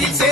It's